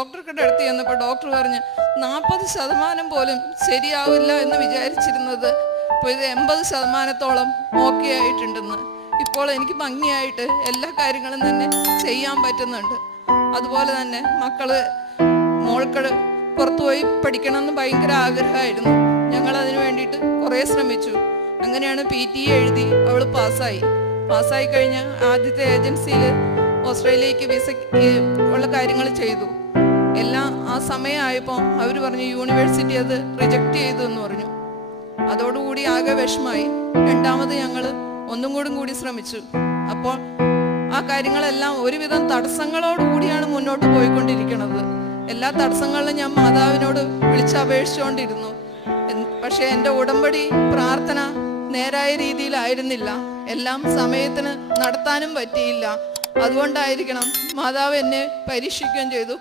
ഡോക്ടർക്കിടെ അടുത്ത് ചെന്നപ്പോൾ ഡോക്ടർ പറഞ്ഞ് 40% പോലും ശരിയാവില്ല എന്ന് വിചാരിച്ചിരുന്നത് ഇപ്പോൾ ഇത് 80% ഓക്കെ ആയിട്ടുണ്ടെന്ന്. ഇപ്പോൾ എനിക്ക് ഭംഗിയായിട്ട് എല്ലാ കാര്യങ്ങളും തന്നെ ചെയ്യാൻ പറ്റുന്നുണ്ട്. അതുപോലെ തന്നെ മോൾക്ക് പുറത്തുപോയി പഠിക്കണമെന്ന് ഭയങ്കര ആഗ്രഹമായിരുന്നു. ഞങ്ങൾ അതിന് വേണ്ടിയിട്ട് കുറേ ശ്രമിച്ചു. അങ്ങനെയാണ് PTE എഴുതി അവൾ പാസ്സായി കഴിഞ്ഞ് ആദ്യത്തെ ഏജൻസിയിൽ ഓസ്ട്രേലിയക്ക് വിസയ്ക്ക് ഉള്ള കാര്യങ്ങൾ ചെയ്തു. എല്ലാം ആ സമയമായപ്പോൾ അവർ പറഞ്ഞു യൂണിവേഴ്സിറ്റി അത് റിജക്റ്റ് ചെയ്തു എന്ന് പറഞ്ഞു. അതോടുകൂടി ആകെ വിഷമായി. രണ്ടാമത് ഞങ്ങൾ ഒന്നും കൂടി ശ്രമിച്ചു. അപ്പോൾ ആ കാര്യങ്ങളെല്ലാം ഒരുവിധം തടസ്സങ്ങളോടുകൂടിയാണ് മുന്നോട്ട് പോയിക്കൊണ്ടിരിക്കുന്നത്. എല്ലാ തടസ്സങ്ങളിലും ഞാൻ മാതാവിനോട് വിളിച്ചപേക്ഷിച്ചുകൊണ്ടിരുന്നു. പക്ഷേ എൻ്റെ ഉടമ്പടി പ്രാർത്ഥന നേരായ രീതിയിലായിരുന്നില്ല. എല്ലാം സമയത്തിന് നടത്താനും പറ്റിയില്ല. അതുകൊണ്ടായിരിക്കണം മാതാവ് എന്നെ പരീക്ഷിക്കുകയും ചെയ്തു.